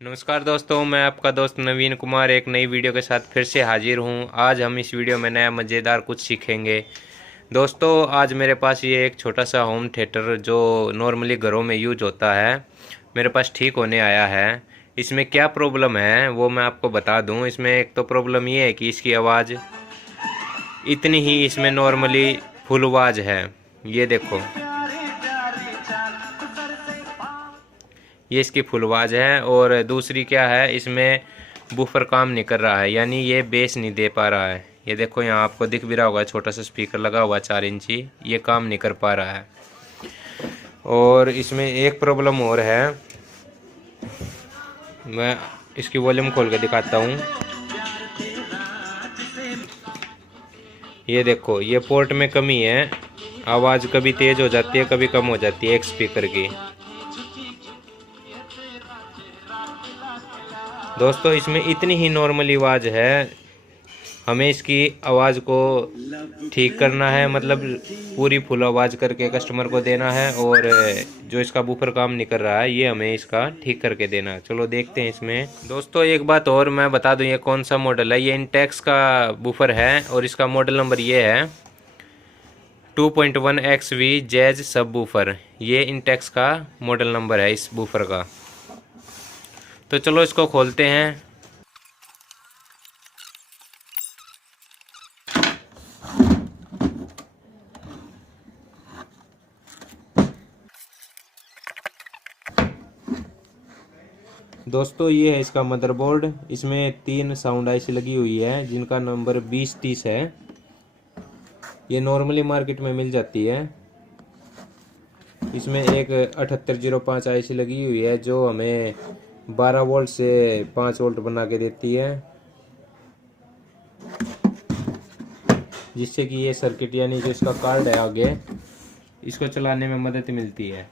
नमस्कार दोस्तों, मैं आपका दोस्त नवीन कुमार एक नई वीडियो के साथ फिर से हाजिर हूं। आज हम इस वीडियो में नया मज़ेदार कुछ सीखेंगे। दोस्तों, आज मेरे पास ये एक छोटा सा होम थिएटर जो नॉर्मली घरों में यूज होता है, मेरे पास ठीक होने आया है। इसमें क्या प्रॉब्लम है वो मैं आपको बता दूं। इसमें एक तो प्रॉब्लम ये है कि इसकी आवाज़ इतनी ही इसमें नॉर्मली फुल आवाज़ है। ये देखो, ये इसकी फुल आवाज़ है। और दूसरी क्या है, इसमें बूफर काम नहीं कर रहा है, यानी ये बेस नहीं दे पा रहा है। ये देखो, यहाँ आपको दिख भी रहा होगा, छोटा सा स्पीकर लगा हुआ 4 इंची, ये काम नहीं कर पा रहा है। और इसमें एक प्रॉब्लम और है, मैं इसकी वॉल्यूम खोल के दिखाता हूँ। ये देखो, ये पोर्ट में कमी है, आवाज़ कभी तेज़ हो जाती है कभी कम हो जाती है एक स्पीकर की। दोस्तों, इसमें इतनी ही नॉर्मल आवाज़ है, हमें इसकी आवाज़ को ठीक करना है, मतलब पूरी फुल आवाज़ करके कस्टमर को देना है। और जो इसका बूफर काम नहीं कर रहा है, ये हमें इसका ठीक करके देना है। चलो देखते हैं इसमें। दोस्तों, एक बात और मैं बता दूं, ये कौन सा मॉडल है। ये इंटेक्स का बूफर है और इसका मॉडल नंबर ये है 2.1 XV जैज सब बूफर। ये इंटेक्स का मॉडल नंबर है इस बूफर का। तो चलो इसको खोलते हैं। दोस्तों, ये है इसका मदरबोर्ड। इसमें 3 साउंड आईसी लगी हुई है जिनका नंबर 2030 है। ये नॉर्मली मार्केट में मिल जाती है। इसमें एक 7805 आईसी लगी हुई है जो हमें 12 वोल्ट से 5 वोल्ट बना के देती है, जिससे कि ये सर्किट यानी जो इसका कार्ड है आगे, इसको चलाने में मदद मिलती है।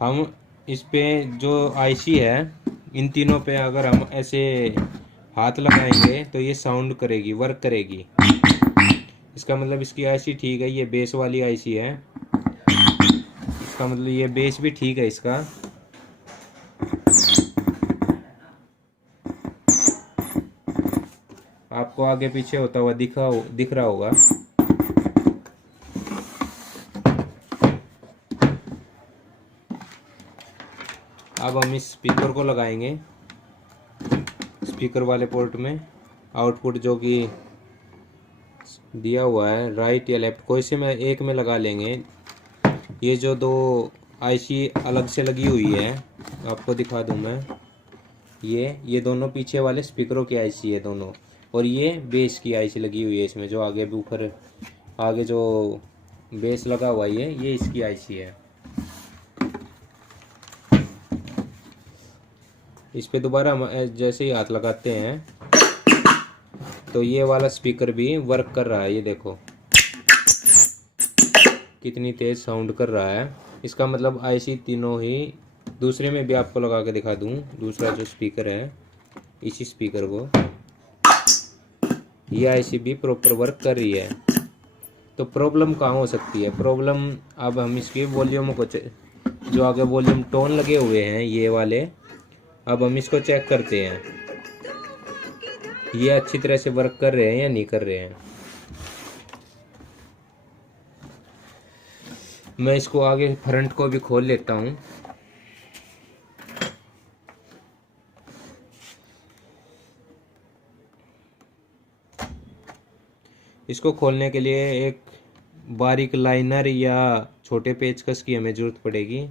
हम इस पे जो आईसी है, इन तीनों पे अगर हम ऐसे हाथ लगाएंगे तो ये साउंड करेगी, वर्क करेगी। इसका मतलब इसकी आईसी ठीक है। ये बेस वाली आईसी है, इसका मतलब ये बेस भी ठीक है इसका। आपको आगे पीछे होता हुआ दिख रहा होगा। अब हम इस स्पीकर को लगाएंगे स्पीकर वाले पोर्ट में। आउटपुट जो कि दिया हुआ है राइट या लेफ्ट, कोई से में एक में लगा लेंगे। ये जो 2 आईसी अलग से लगी हुई है, आपको दिखा दूं मैं। ये दोनों पीछे वाले स्पीकरों की आईसी है दोनों, और ये बेस की आईसी लगी हुई है इसमें। जो आगे ऊपर आगे जो बेस लगा हुआ है, ये इसकी आईसी है। इस पे दोबारा हम जैसे ही हाथ लगाते हैं तो ये वाला स्पीकर भी वर्क कर रहा है। ये देखो कितनी तेज साउंड कर रहा है। इसका मतलब आईसी तीनों ही, दूसरे में भी आपको लगा के दिखा दूं। दूसरा जो स्पीकर है, इसी स्पीकर को, ये आईसी भी प्रॉपर वर्क कर रही है। तो प्रॉब्लम कहाँ हो सकती है? प्रॉब्लम, अब हम इसकी वॉल्यूम को जो आगे वॉल्यूम टोन लगे हुए हैं ये वाले, अब हम इसको चेक करते हैं ये अच्छी तरह से वर्क कर रहे हैं या नहीं कर रहे हैं। मैं इसको आगे फ्रंट को भी खोल लेता हूँ। इसको खोलने के लिए एक बारीक लाइनर या छोटे पेचकस की हमें जरूरत पड़ेगी।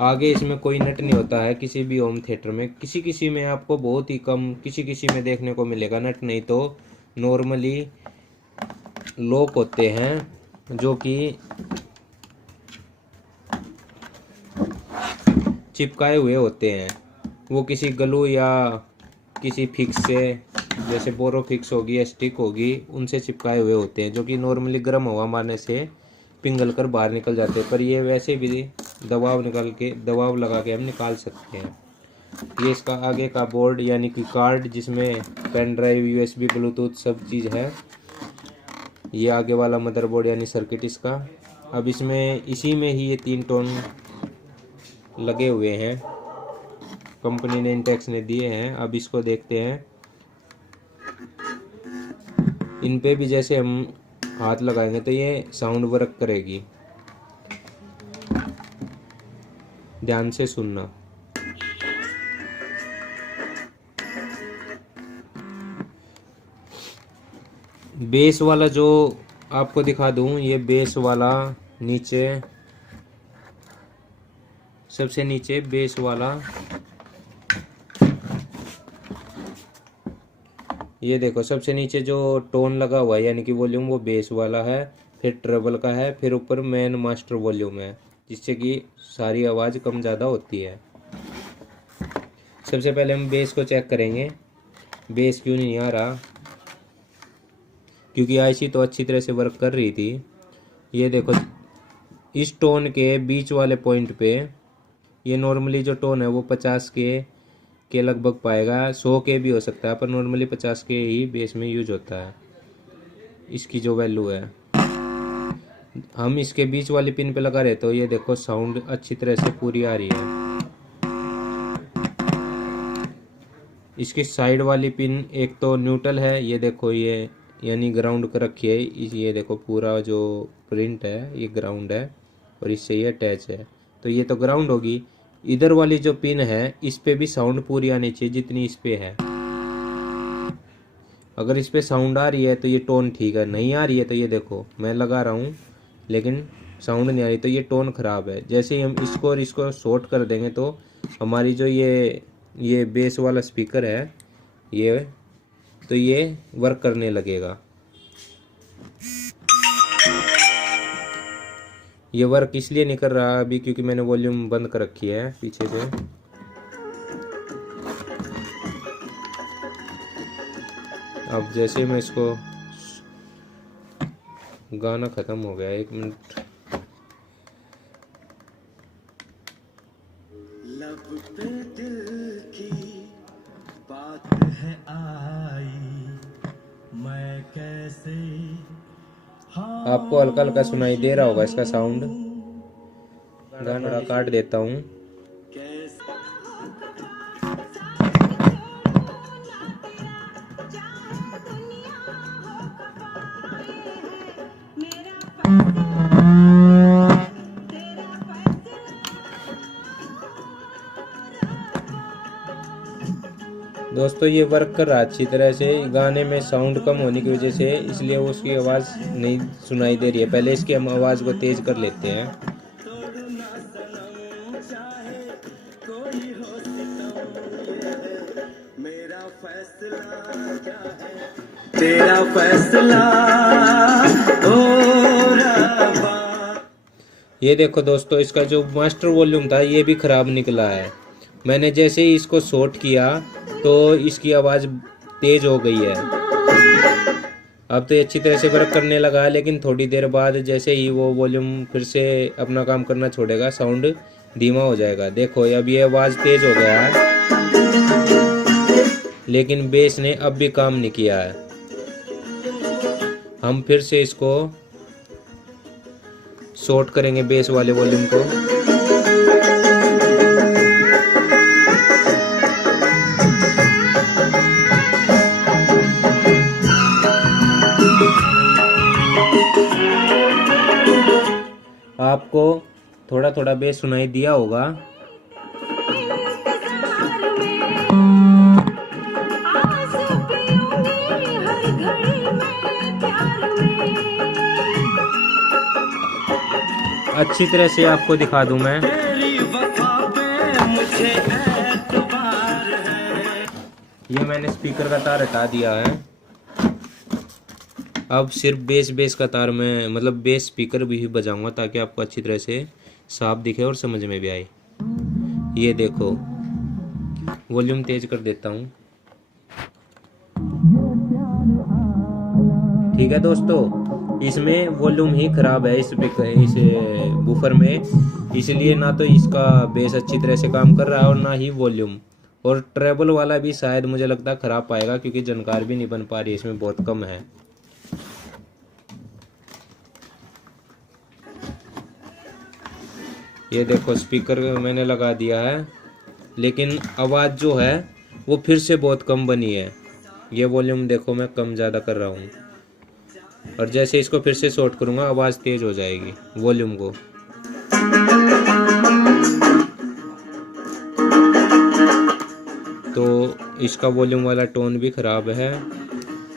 आगे इसमें कोई नट नहीं होता है किसी भी होम थिएटर में। किसी किसी में आपको बहुत ही कम, किसी किसी में देखने को मिलेगा नट, नहीं तो नॉर्मली लॉक होते हैं जो कि चिपकाए हुए होते हैं। वो किसी ग्लू या किसी फिक्स से, जैसे बोरो फिक्स होगी या स्टिक होगी, उनसे चिपकाए हुए होते हैं, जो कि नॉर्मली गर्म हवा मारने से पिघल कर बाहर निकल जाते हैं। पर ये वैसे भी दबाव लगा के हम निकाल सकते हैं। ये इसका आगे का बोर्ड यानी कि कार्ड, जिसमें पेन ड्राइव, यूएसबी, ब्लूटूथ सब चीज़ है। ये आगे वाला मदरबोर्ड यानी सर्किट इसका। अब इसमें इसी में ही ये 3 टोन लगे हुए हैं, कंपनी ने, इंटेक्स ने दिए हैं। अब इसको देखते हैं। इन पे भी जैसे हम हाथ लगाएंगे तो ये साउंड वर्क करेगी, ध्यान से सुनना। बेस वाला जो आपको दिखा दूं, ये बेस वाला नीचे, सबसे नीचे बेस वाला, ये देखो सबसे नीचे जो टोन लगा हुआ है यानी कि वॉल्यूम, वो बेस वाला है। फिर ट्रेबल का है, फिर ऊपर मेन मास्टर वॉल्यूम है, जिससे कि सारी आवाज़ कम ज़्यादा होती है। सबसे पहले हम बेस को चेक करेंगे, बेस क्यों नहीं आ रहा, क्योंकि आईसी तो अच्छी तरह से वर्क कर रही थी। ये देखो इस टोन के बीच वाले पॉइंट पे, ये नॉर्मली जो टोन है वो 50 के लगभग पाएगा, 100 के भी हो सकता है, पर नॉर्मली 50 के ही बेस में यूज होता है। इसकी जो वैल्यू है, हम इसके बीच वाली पिन पे लगा रहे तो ये देखो साउंड अच्छी तरह से पूरी आ रही है। इसकी साइड वाली पिन एक तो न्यूट्रल है, ये देखो ये यानी ग्राउंड कर रखी है। ये देखो पूरा जो प्रिंट है ये ग्राउंड है और इससे ये अटैच है, तो ये तो ग्राउंड होगी। इधर वाली जो पिन है इस पे भी साउंड पूरी आनी चाहिए जितनी इस पे है। अगर इस पे साउंड आ रही है तो ये टोन ठीक है, नहीं आ रही है तो ये देखो मैं लगा रहा हूँ लेकिन साउंड नहीं आ रही, तो ये टोन ख़राब है। जैसे ही हम इसको और इसको शॉर्ट कर देंगे तो हमारी जो ये बेस वाला स्पीकर है ये वर्क करने लगेगा। ये वर्क इसलिए नहीं कर रहा अभी क्योंकि मैंने वॉल्यूम बंद कर रखी है पीछे से। अब जैसे मैं इसको, गाना ख़त्म हो गया, 1 मिनट। लब पे दिल की बात है आई, मैं कैसे, आपको हल्का हल्का सुनाई दे रहा होगा इसका साउंड। गाना काट देता हूँ। दोस्तों ये वर्क कर रहा अच्छी तरह से। गाने में साउंड कम होने की वजह से इसलिए वो उसकी आवाज़ नहीं सुनाई दे रही है। पहले इसकी हम आवाज़ को तेज कर लेते हैं। तेरा फैसला हो रहा। ये देखो दोस्तों इसका जो मास्टर वॉल्यूम था ये भी ख़राब निकला है। मैंने जैसे ही इसको शॉर्ट किया तो इसकी आवाज़ तेज हो गई है। अब तो अच्छी तरह से वर्क करने लगा है, लेकिन थोड़ी देर बाद जैसे ही वो वॉल्यूम फिर से अपना काम करना छोड़ेगा साउंड धीमा हो जाएगा। देखो अब ये आवाज़ तेज हो गया है, लेकिन बेस ने अब भी काम नहीं किया है। हम फिर से इसको शॉर्ट करेंगे बेस वाले वॉल्यूम को। आपको थोड़ा थोड़ा बेस सुनाई दिया होगा। अच्छी तरह से आपको दिखा दूं मैं। ये मैंने स्पीकर का तार हटा दिया है। अब सिर्फ बेस का तार में मतलब बेस स्पीकर भी बजाऊंगा ताकि आपको अच्छी तरह से साफ दिखे और समझ में भी आए। ये देखो वॉल्यूम तेज कर देता हूँ। ठीक है दोस्तों, इसमें वॉल्यूम ही ख़राब है इस बूफर में, इसलिए ना तो इसका बेस अच्छी तरह से काम कर रहा है और ना ही वॉल्यूम। और ट्रेबल वाला भी शायद मुझे लगता है ख़राब पाएगा, क्योंकि जानकार भी नहीं बन पा रही, इसमें बहुत कम है। ये देखो स्पीकर मैंने लगा दिया है, लेकिन आवाज़ जो है वो फिर से बहुत कम बनी है। ये वॉल्यूम देखो मैं कम ज़्यादा कर रहा हूँ, और जैसे इसको फिर से शॉर्ट करूँगा आवाज़ तेज़ हो जाएगी वॉल्यूम को। तो इसका वॉल्यूम वाला टोन भी ख़राब है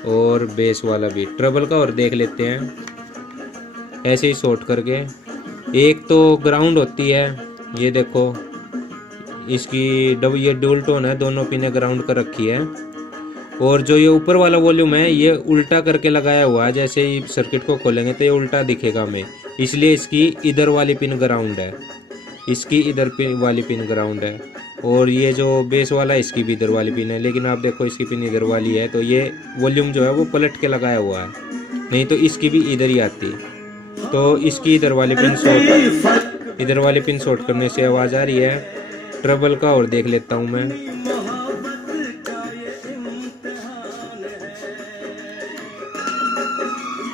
और बेस वाला भी। ट्रबल का और देख लेते हैं ऐसे ही शॉर्ट करके। एक तो ग्राउंड होती है, ये देखो इसकी ये डुअल टोन है, दोनों पिने ग्राउंड कर रखी है। और जो ये ऊपर वाला वॉल्यूम है ये उल्टा करके लगाया हुआ है, जैसे ही सर्किट को खोलेंगे तो ये उल्टा दिखेगा हमें, इसलिए इसकी इधर वाली पिन ग्राउंड है, इसकी इधर पिन वाली पिन ग्राउंड है। और ये जो बेस वाला है इसकी भी इधर वाली पिन है, लेकिन आप देखो इसकी पिन इधर वाली है, तो ये वॉल्यूम जो है वो पलट के लगाया हुआ है, नहीं तो इसकी भी इधर ही आती। तो इसकी इधर वाली पिन शॉर्ट, इधर वाली पिन शॉर्ट करने से आवाज़ आ रही है। ट्रबल का और देख लेता हूँ मैं।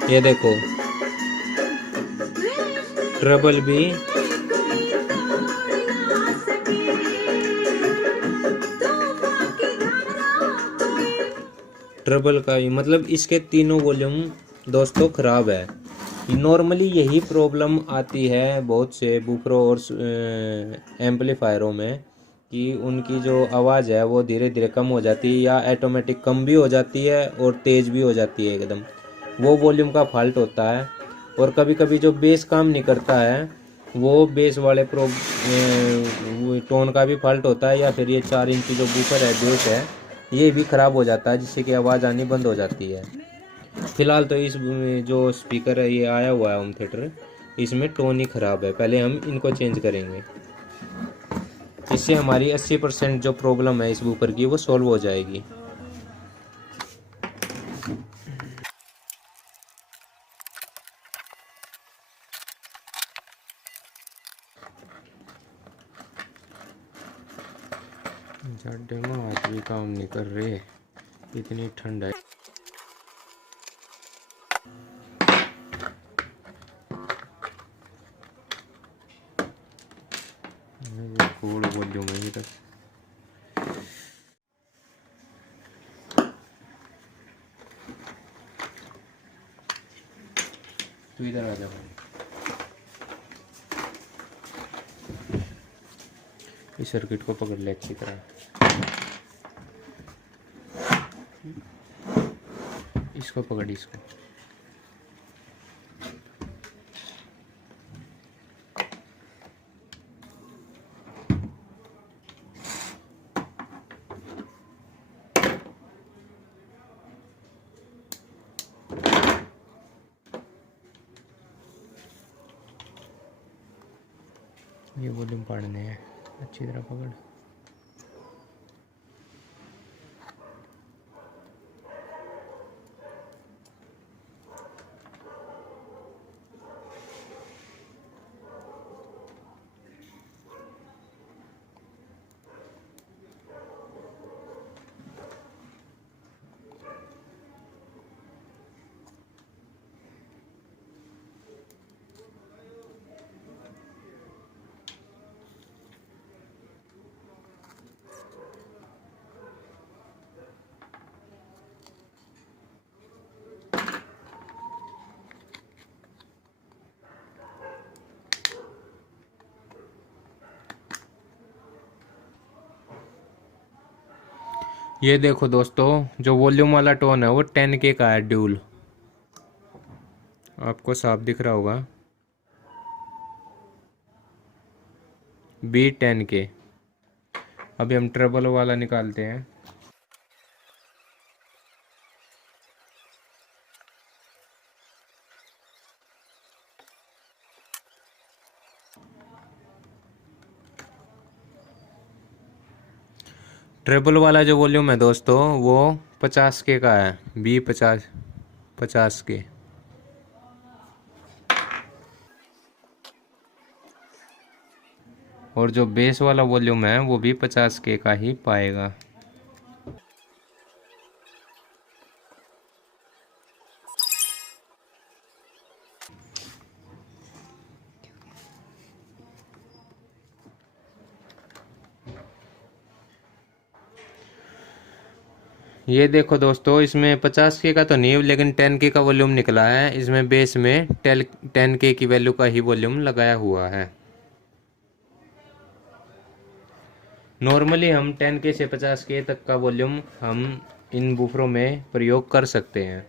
ये देखो ट्रबल भी ट्रबल का भी, मतलब इसके तीनों वॉल्यूम दोस्तों ख़राब है। नॉर्मली यही प्रॉब्लम आती है बहुत से बूफरों और एम्पलीफायरों में, कि उनकी जो आवाज़ है वो धीरे धीरे कम हो जाती है, या ऑटोमेटिक कम भी हो जाती है और तेज़ भी हो जाती है एकदम। वो वॉल्यूम का फॉल्ट होता है। और कभी कभी जो बेस काम नहीं करता है, वो बेस वाले टोन का भी फॉल्ट होता है, या फिर ये 4 इंची जो बूफर है बेस है ये भी ख़राब हो जाता है, जिससे कि आवाज़ आनी बंद हो जाती है। फिलहाल तो इस जो स्पीकर है ये आया हुआ है होम थिएटर, इसमें टोन ही ख़राब है, पहले हम इनको चेंज करेंगे। इससे हमारी 80% जो प्रॉब्लम है इस बूफर की वो सॉल्व हो जाएगी। डेमो हाथ भी काम नहीं कर रहे, इतनी ठंड है। फुल वॉल्यूम है इधर। तू इधर आ जा, इस सर्किट को पकड़ ले अच्छी तरह, इसको पकड़, इसको। ये वॉल्यूम पढ़ने हैं, अच्छी तरह पकड़। ये देखो दोस्तों जो वॉल्यूम वाला टोन है वो 10K का है, ड्यूल, आपको साफ दिख रहा होगा, B10K। अभी हम ट्रेबल वाला निकालते हैं। ट्रेबल वाला जो वॉल्यूम है दोस्तों वो 50K का है, B50K। और जो बेस वाला वॉल्यूम है वो भी 50K का ही पाएगा। ये देखो दोस्तों, इसमें 50K का तो नहीं लेकिन 10K का वॉल्यूम निकला है। इसमें बेस में 10K की वैल्यू का ही वॉल्यूम लगाया हुआ है। नॉर्मली हम 10K से 50K तक का वॉल्यूम हम इन बूफरों में प्रयोग कर सकते हैं।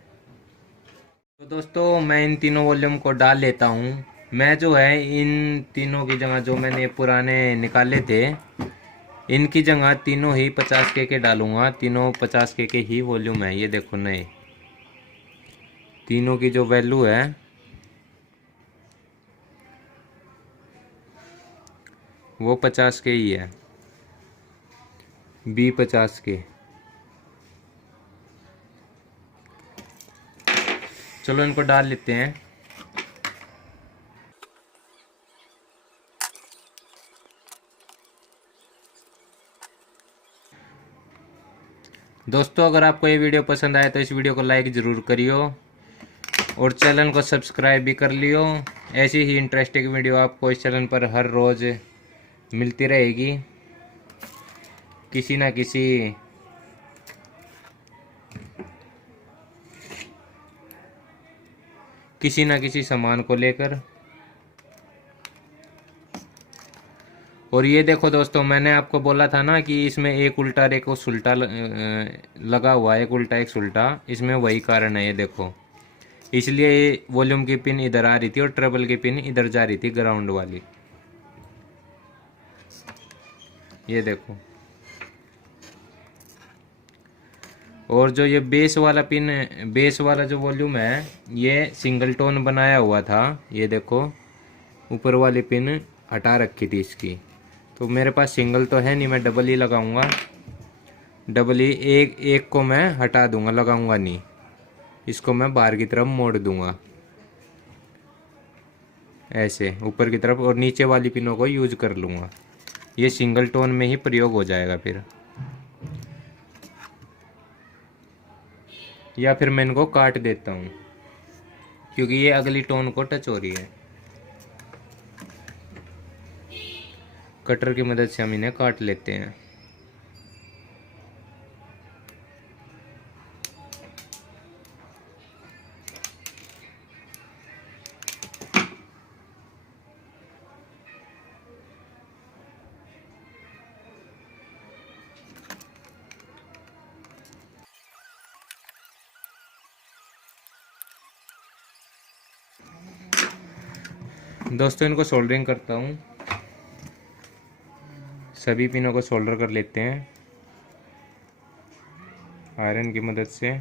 तो दोस्तों मैं इन तीनों वॉल्यूम को डाल लेता हूँ। मैं जो है इन तीनों की जगह जो मैंने पुराने निकाले थे, इनकी जगह तीनों ही 50K के डालूंगा। तीनों 50K के ही वॉल्यूम है। ये देखो नए तीनों की जो वैल्यू है वो 50K ही है। B 50K। चलो इनको डाल लेते हैं। दोस्तों अगर आपको ये वीडियो पसंद आए तो इस वीडियो को लाइक ज़रूर करियो और चैनल को सब्सक्राइब भी कर लियो। ऐसी ही इंटरेस्टिंग वीडियो आपको इस चैनल पर हर रोज़ मिलती रहेगी किसी ना किसी सामान को लेकर। और ये देखो दोस्तों, मैंने आपको बोला था ना कि इसमें एक उल्टा एक सुल्टा लगा हुआ है, एक उल्टा एक सुल्टा। इसमें वही कारण है। ये देखो, इसलिए वॉल्यूम की पिन इधर आ रही थी और ट्रेबल की पिन इधर जा रही थी, ग्राउंड वाली। ये देखो। और जो ये बेस वाला पिन, बेस वाला जो वॉल्यूम है, ये सिंगल टोन बनाया हुआ था। ये देखो, ऊपर वाली पिन हटा रखी थी इसकी। तो मेरे पास सिंगल तो है नहीं, मैं डबल ही लगाऊंगा। डबल ही एक को मैं हटा दूंगा, लगाऊंगा नहीं। इसको मैं बाहर की तरफ मोड़ दूंगा ऐसे ऊपर की तरफ, और नीचे वाली पिनों को यूज कर लूँगा। ये सिंगल टोन में ही प्रयोग हो जाएगा फिर। या फिर मैं इनको काट देता हूँ क्योंकि ये अगली टोन को टच हो रही है। कटर की मदद से हम इन्हें काट लेते हैं। दोस्तों इनको सोल्डरिंग करता हूँ। सभी पिनों को सोल्डर कर लेते हैं आयरन की मदद से।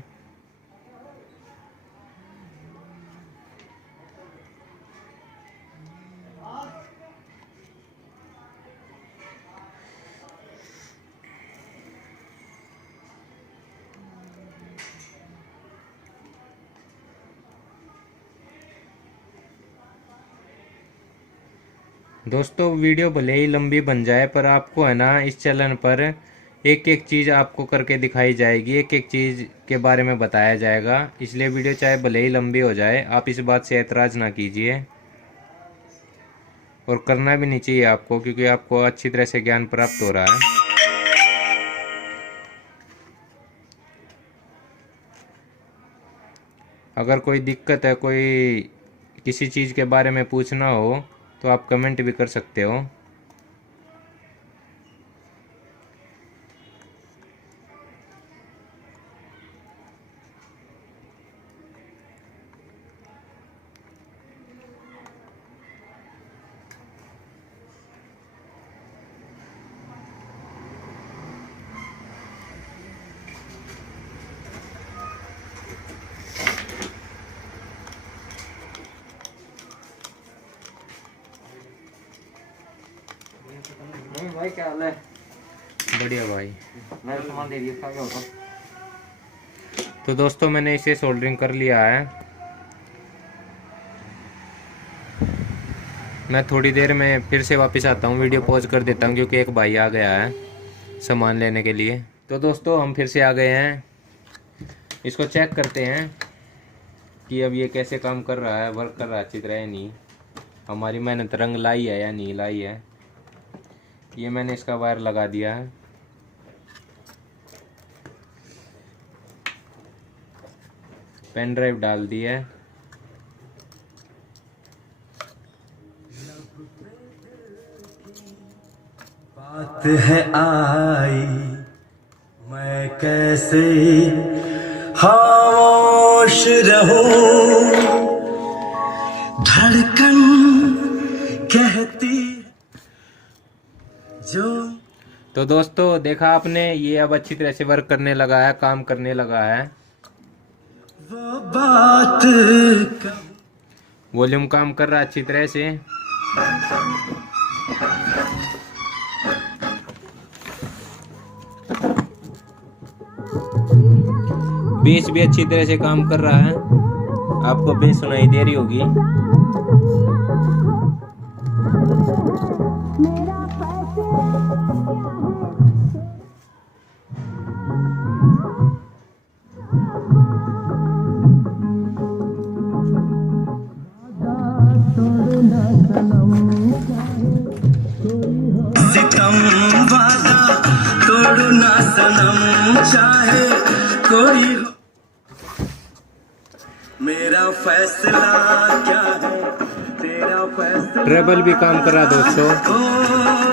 दोस्तों वीडियो भले ही लंबी बन जाए पर आपको है ना, इस चैनल पर एक एक चीज़ आपको करके दिखाई जाएगी, एक एक चीज़ के बारे में बताया जाएगा। इसलिए वीडियो चाहे भले ही लंबी हो जाए, आप इस बात से ऐतराज़ ना कीजिए। और करना भी नहीं चाहिए आपको, क्योंकि आपको अच्छी तरह से ज्ञान प्राप्त हो रहा है। अगर कोई दिक्कत है, कोई किसी चीज़ के बारे में पूछना हो तो आप कमेंट भी कर सकते हो। भाई क्या हाल है? बढ़िया भाई। मेरा सामान दे दिया, क्या होता? तो दोस्तों मैंने इसे सोल्डरिंग कर लिया है। मैं थोड़ी देर में फिर से वापस आता हूँ, वीडियो पॉज कर देता हूँ क्योंकि एक भाई आ गया है सामान लेने के लिए। तो दोस्तों हम फिर से आ गए हैं, इसको चेक करते हैं कि अब ये कैसे काम कर रहा है, वर्क कर रहा है अच्छी तरह या नहीं, हमारी मेहनत रंग लाई है या नहीं लाई है। ये मैंने इसका वायर लगा दिया है। पेन ड्राइव डाल दी है। बात है आई, मैं कैसे खामोश रहूं, धड़कन कहती जो। तो दोस्तों देखा आपने, ये अब अच्छी तरह से वर्क करने लगा है, काम करने लगा है। वो बात वॉल्यूम काम कर रहा है अच्छी तरह से। बेस भी अच्छी तरह से काम कर रहा है, आपको बेस सुनाई दे रही होगी। सितम वादा तोड़ो ना सनम, चाहे कोई हो, मेरा फैसला क्या है, तेरा फैसला। ट्रेबल भी काम कर रहा है दोस्तों, ओ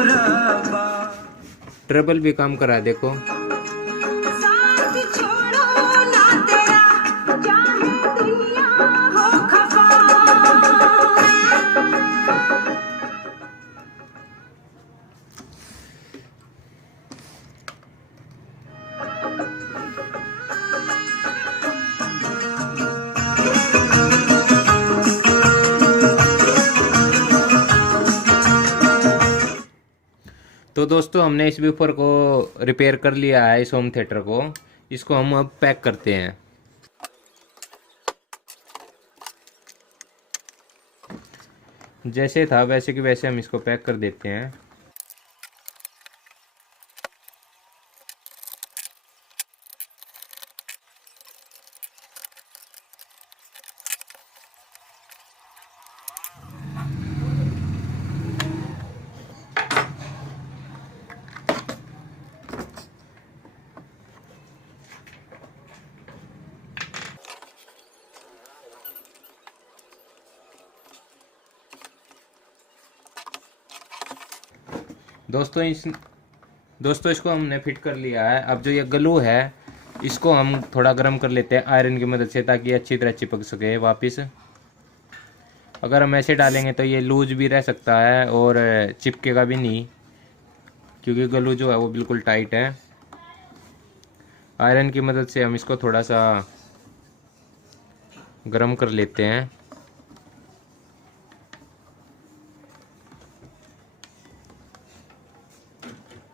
रब्बा, ट्रेबल भी काम कर रहा है देखो। साथ छोड़ो ना तेरा, चाहे दुनिया हो खफा। तो दोस्तों हमने इस वूफर को रिपेयर कर लिया है, इस होम थिएटर को। इसको हम अब पैक करते हैं। जैसे था वैसे कि वैसे हम इसको पैक कर देते हैं। दोस्तों इसको हमने फिट कर लिया है। अब जो ये ग्लू है इसको हम थोड़ा गर्म कर लेते हैं आयरन की मदद से, ताकि अच्छी तरह चिपक सके वापस। अगर हम ऐसे डालेंगे तो ये लूज भी रह सकता है और चिपकेगा भी नहीं, क्योंकि ग्लू जो है वो बिल्कुल टाइट है। आयरन की मदद से हम इसको थोड़ा सा गर्म कर लेते हैं।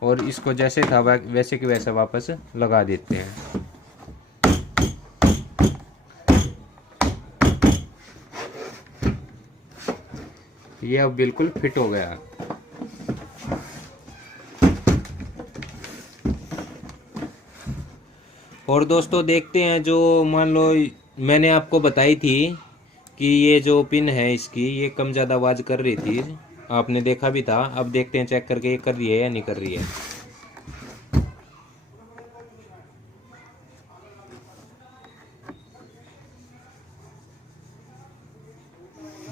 और इसको जैसे था वैसे कि वैसा वापस लगा देते हैं। ये अब बिल्कुल फिट हो गया। और दोस्तों देखते हैं, जो मान लो मैंने आपको बताई थी कि ये जो पिन है इसकी ये कम ज़्यादा आवाज़ कर रही थी, आपने देखा भी था। अब देखते हैं चेक करके ये कर रही है या नहीं कर रही है।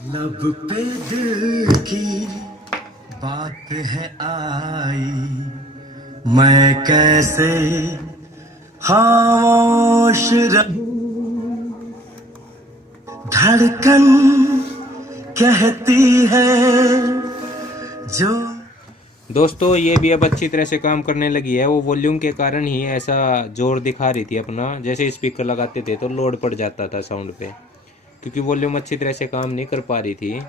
लब पे दिल की बात है आई, मैं कैसे खामोश रहूं, धड़कन कहती है जो। दोस्तों ये भी अब अच्छी तरह से काम करने लगी है। वो वॉल्यूम के कारण ही ऐसा जोर दिखा रही थी अपना, जैसे स्पीकर लगाते थे तो लोड पड़ जाता था साउंड पे, क्योंकि वॉल्यूम अच्छी तरह से काम नहीं कर पा रही थी।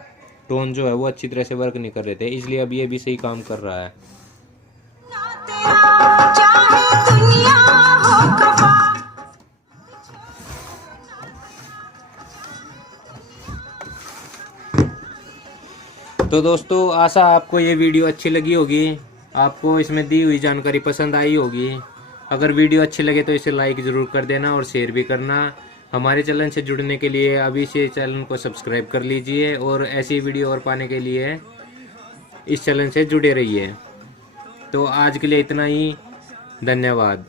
टोन जो है वो अच्छी तरह से वर्क नहीं कर रहे थे, इसलिए अब ये भी सही काम कर रहा है। चाहे दुनिया हो खफा। तो दोस्तों आशा आपको ये वीडियो अच्छी लगी होगी, आपको इसमें दी हुई जानकारी पसंद आई होगी। अगर वीडियो अच्छी लगे तो इसे लाइक ज़रूर कर देना और शेयर भी करना। हमारे चैनल से जुड़ने के लिए अभी से चैनल को सब्सक्राइब कर लीजिए और ऐसी वीडियो और पाने के लिए इस चैनल से जुड़े रहिए। तो आज के लिए इतना ही, धन्यवाद।